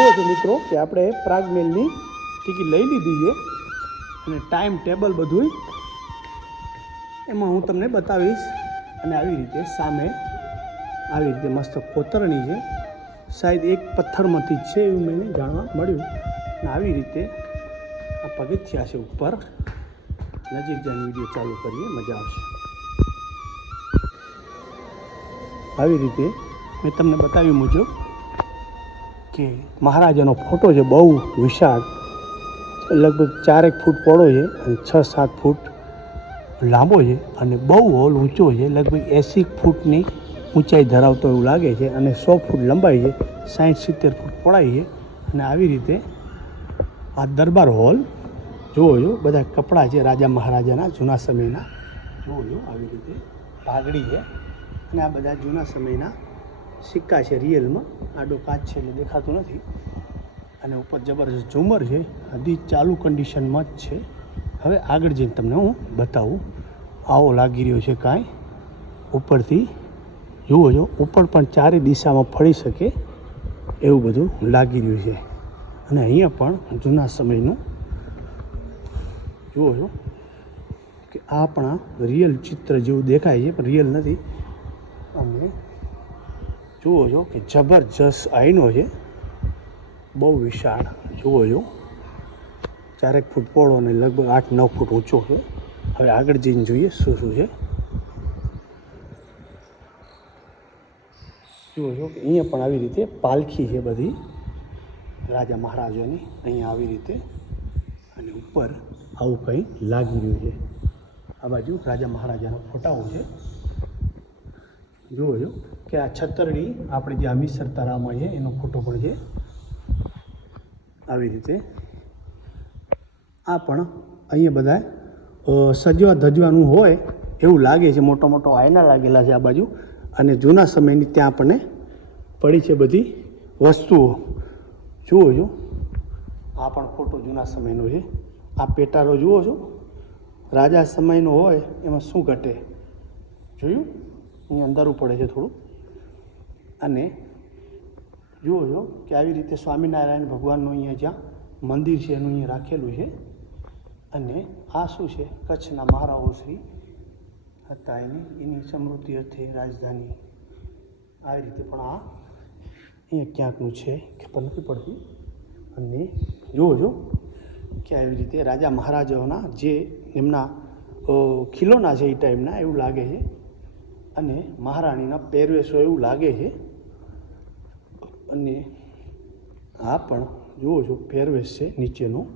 મિત્રો કે આપણે પ્રાગમેલની ટિકિટ લઈ લીધી છે અને ટાઈમ ટેબલ બધું એમાં હું તમને બતાવીશ અને આવી રીતે સામે આવી રીતે મસ્ત કોતરણી છે. શાયદ એક પથ્થરમાંથી જ છે એવું મને જાણવા મળ્યું. અને આવી રીતે આ પગથિયા છે ઉપર. નજીક જઈને વીડિયો ચાલુ કરીએ, મજા આવશે. આવી રીતે મેં તમને બતાવ્યું મુજબ કે મહારાજાનો ફોટો છે બહુ વિશાળ. લગભગ ચારેક ફૂટ પહોળો છે અને છ, સાત ફૂટ લાંબો છે અને બહુ હોલ ઊંચો છે. લગભગ એંસી ફૂટની ઊંચાઈ ધરાવતો એવું લાગે છે અને સો ફૂટ લંબાઈ છે સાઠ સિત્તેર ફૂટ પહોળાઈ છે અને આવી રીતે આ દરબાર હોલ જુઓ જો બધા કપડાં છે રાજા મહારાજાના જૂના સમયના. જુઓ જો આવી રીતે પાઘડી છે અને આ બધા જૂના સમયના સિક્કા છે રિયલમાં. આડો કાચ છે એટલે દેખાતું નથી. અને ઉપર જબરજસ્ત ઝુમર છે. હજી ચાલુ કન્ડિશનમાં જ છે. હવે આગળ જઈને તમને હું બતાવું. આવો લાગી રહ્યો છે કાંઈ. ઉપરથી જુઓ છો ઉપર પણ ચારે દિશામાં ફળી શકે એવું બધું લાગી રહ્યું છે. અને અહીંયા પણ જૂના સમયનું જુઓ છો કે આ પણ રિયલ ચિત્ર જેવું દેખાય છે, પણ રિયલ નથી. અને જુઓ છો કે જબરજસ્ત આઈનો છે. બહુ વિશાળ, જુઓ છો. ચારેક ફૂટ પહોળો અને લગભગ આઠ નવ ફૂટ ઊંચો છે. હવે આગળ જઈને જોઈએ શું શું છે. જુઓ છો કે અહીંયા પણ આવી રીતે પાલખી છે બધી. રાજા મહારાજાની અહીંયા આવી રીતે. અને ઉપર આવું કંઈ લાગી રહ્યું છે. આ બાજુ રાજા મહારાજાના ફોટાઓ છે. જુઓ છો. કે આ છતરડી આપણે જે અમીસર તારામાં છે, એનો ફોટો પણ છે. આવી રીતે. આ પણ અહીંયા બધા સજવા ધજવાનું હોય એવું લાગે છે, મોટો મોટો આયના લાગેલા છે આ બાજુ. અને જૂના સમયની ત્યાં આપણને પડી છે બધી વસ્તુઓ. જુઓ છો આ પણ ફોટો જૂના સમયનો છે. આ પેટારો જુઓ છો. રાજા સમયનો હોય, એમાં શું ઘટે? જોયું? અહીં અંધારું પડે છે થોડું અને જુઓ છો કે આવી રીતે સ્વામિનારાયણ ભગવાનનું અહીંયા જ્યાં મંદિર છે એનું અહીંયા રાખેલું છે. અને આ શું છે? કચ્છના મહારાવો શ્રી હતા એની એની સમૃદ્ધિ હતી રાજધાની. આવી રીતે પણ આ અહીંયા ક્યાંકનું છે ખબર નથી પડતી. અને જુઓ છો કે આવી રીતે રાજા મહારાજાઓના જે એમના ખીલોના છે એ ટાઈમના એવું લાગે છે. અને મહારાણીના પહેરવેશો એવું લાગે છે. અને આ પણ જુઓ છો, ફેરવેશ છે નીચેનો.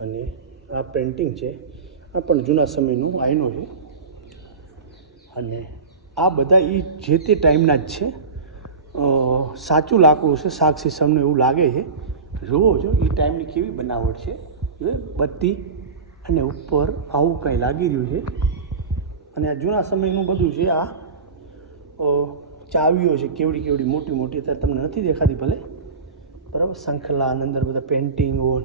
અને આ પેન્ટિંગ છે, આ પણ જૂના સમયનું આઈનો છે. અને આ બધા એ જે તે ટાઈમના જ છે. સાચું લાકડું છે, શાક સમને એવું લાગે છે. જુઓ છો એ ટાઈમની કેવી બનાવટ છે. જો બત્તી અને ઉપર આવું કંઈ લાગી રહ્યું છે. અને આ જૂના સમયનું બધું છે આ. ચાવીઓ છે, કેવડી કેવડી, મોટી મોટી, અત્યારે તમને નથી દેખાતી ભલે. બરાબર? શંખલા અંદર બધા પેન્ટિંગો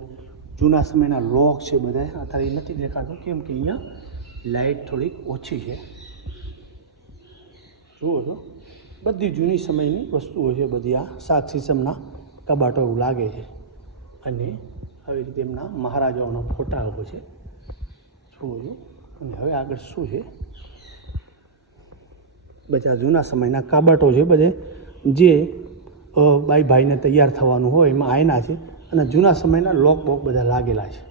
જૂના સમયના લોક છે બધા, અત્યારે એ નથી દેખાતું. કેમ કે અહીંયા લાઇટ થોડીક ઓછી છે. જુઓ છો બધી જૂની સમયની વસ્તુઓ છે બધી આ શાક સીસમના કબાટો એવું લાગે છે. અને આવી રીતે એમના મહારાજાઓના ફોટાઓ છે. જુઓ છો અને હવે આગળ શું છે? બધા જૂના સમયના કાબાટો છે બધે, જે બાઈ ભાઈને તૈયાર થવાનું હોય, એમાં આયના છે અને જૂના સમયના લોક બોક બધા લાગેલા છે.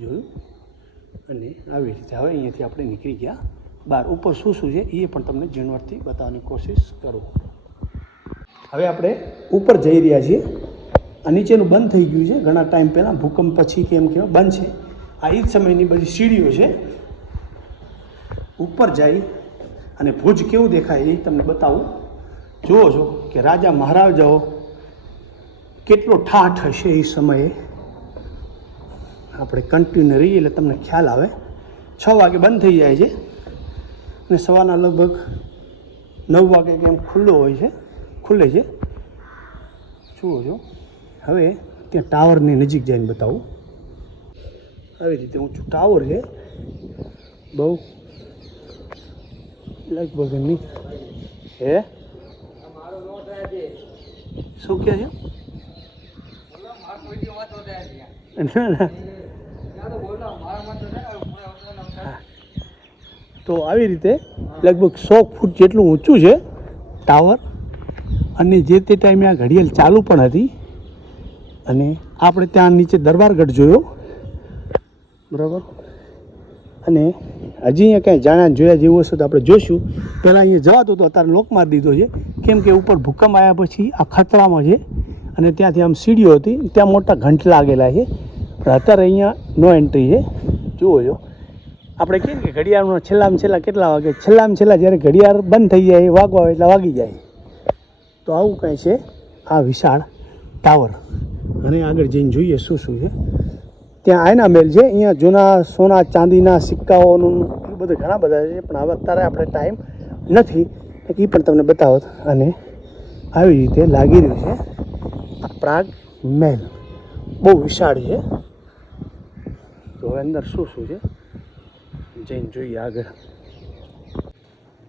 જોયું? અને આવી રીતે હવે અહીંયાથી આપણે નીકળી ગયા. બહાર ઉપર શું શું છે એ પણ તમને ઝીણવટથી બતાવવાની કોશિશ કરું. હવે આપણે ઉપર જઈ રહ્યા છીએ આ નીચેનું બંધ થઈ ગયું છે. ઘણા ટાઈમ પહેલાં ભૂકંપ પછી કે એમ કહેવાય બંધ છે. આ એ જ સમયની બધી સીડીઓ છે. ઉપર જઈ અને ભુજ કેવું દેખાય એ તમને બતાવું. જુઓ છો કે રાજા મહારાજાઓ કેટલો ઠાઠ હશે એ સમયે. આપણે કન્ટિન્યુ રહીએ એટલે તમને ખ્યાલ આવે. છ વાગે બંધ થઈ જાય છે અને સવારના લગભગ નવ વાગે કેમ ખુલ્લો હોય છે ખુલ્લે છે. જુઓ છો હવે ત્યાં ટાવરની નજીક જઈને બતાવું. આવી રીતે ઊંચું ટાવર છે. બહુ લગભગ નહીં હે? શું કહે છે? તો આવી રીતે લગભગ સો ફૂટ જેટલું ઊંચું છે ટાવર. અને જે તે ટાઈમે આ ઘડિયાળ ચાલુ પણ હતી. અને આપણે ત્યાં નીચે દરબારગઢ જોયો. બરાબર? અને હજી અહીંયા ક્યાંય જાણ્યા જોયા જેવું હશે તો આપણે જોઈશું. પહેલાં અહીંયા જવાતું તો અત્યારે લોક મારી દીધો છે. કેમ કે ઉપર ભૂકંપ આવ્યા પછી આ ખતરામાં છે અને ત્યાંથી આમ સીડીઓ હતી. ત્યાં મોટા ઘંટ લાગેલા છે. પણ અત્યારે અહીંયા નો એન્ટ્રી છે. જુઓ જો. આપણે કહીએ કે ઘડિયાળમાં છેલ્લામાં છેલ્લા કેટલા વાગે? છેલ્લામાં છેલ્લા જ્યારે ઘડિયાળ બંધ થઈ જાય, વાગવા આવે એટલે વાગી જાય. તો આવું કાંઈ છે આ વિશાળ ટાવર. અને આગળ જઈને જોઈએ શું શું છે. ત્યાં આયના મેલ છે. અહીંયા જૂના સોના ચાંદીના સિક્કાઓનું એ બધું ઘણા બધા છે, પણ હવે અત્યારે આપણે ટાઈમ નથી. એ પણ તમને બતાવો અને આવી રીતે લાગી રહ્યું છે આ પ્રાગ મહેલ. બહુ વિશાળ છે. તો હવે અંદર શું શું છે? જઈને જોઈએ આગળ.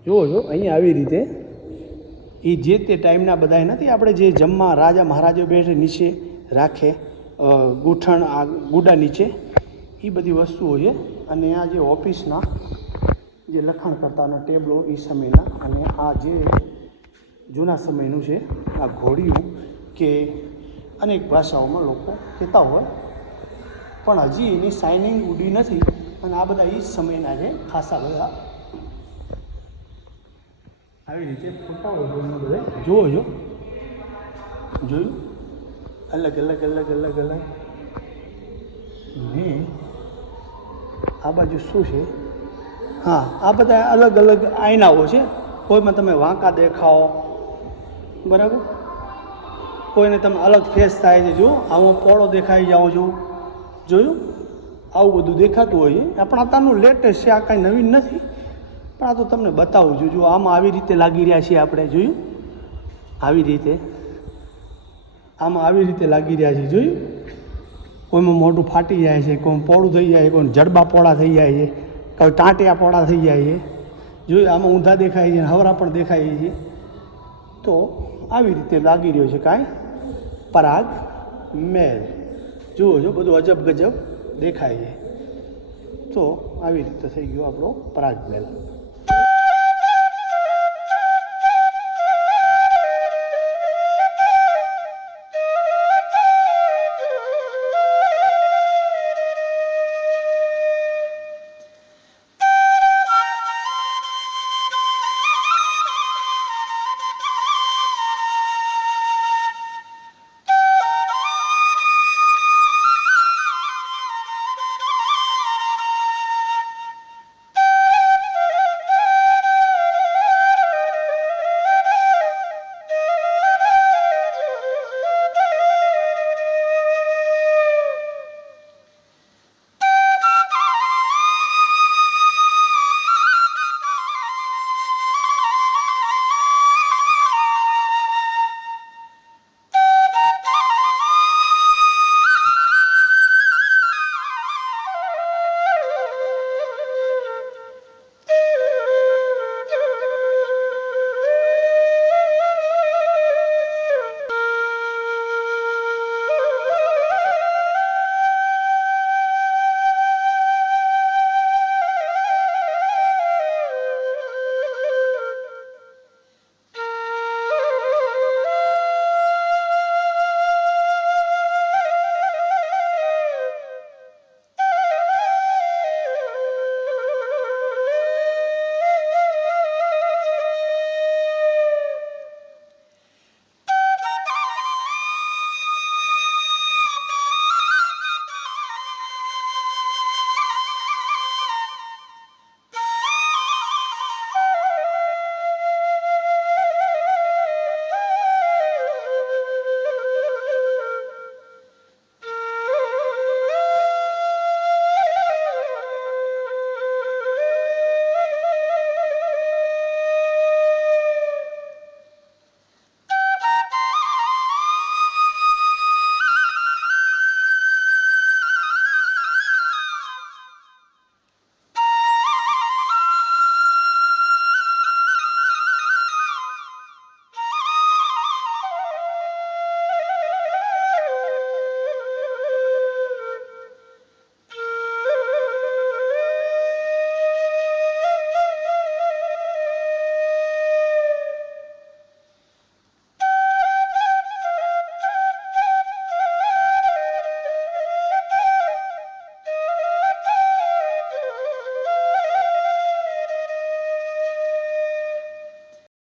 જુઓ છો અહીંયા આવી રીતે એ જે તે ટાઈમના બધા નથી, આપણે જે જમવા રાજા મહારાજા બેઠે નીચે રાખે. ગૂંઠણ આ ગુડા નીચે એ બધી વસ્તુઓ છે. અને આ જે ઓફિસના જે લખાણ કરતાના ટેબલો એ સમયના અને આ જે જૂના સમયનું છે આ ઘોડિયું કે અનેક ભાષાઓમાં લોકો કહેતા હોય. પણ હજી એની સાઇનિંગ ઉડી નથી અને આ બધા એ સમયના છે ખાસા બધા. આવી રીતે ફોટાઓ જોઈને બધા જોવો છો જોયું? અલગ અલગ અલગ અલગ અલગ. ને આ બાજુ શું છે? હા, આ બધા અલગ અલગ આયનાઓ છે. કોઈમાં તમે વાંકા દેખાઓ. બરાબર? કોઈને તમે અલગ ફેસ થાય છે જો આવો પોળો દેખાઈ જાઓ છો. જોયું? આવું બધું દેખાતું હોય છે. પણ અત્યારનું લેટેસ્ટ છે, આ કાંઈ નવીન નથી. પણ આ તો તમને બતાવું છું. જો આમાં આવી રીતે લાગી રહ્યા છીએ આપણે, જોયું? આવી રીતે. આમાં આવી રીતે લાગી રહ્યા છે, જોયું? કોઈમાં મોઢું ફાટી જાય છે કોઈ પોળું થઈ જાય કોઈ જડબા પોળા થઈ જાય છે, કોઈ ટાંટિયા પોળા થઈ જાય છે. જોયું? આમાં ઊંધા દેખાય છે હવરા પણ દેખાય છે. તો આવી રીતે લાગી રહ્યો છે કાંઈ? પરાગ મેલ. જુઓ જો બધું અજબ ગજબ દેખાય છે. તો આવી રીતે થઈ ગયો આપણો પરાગ મેલ.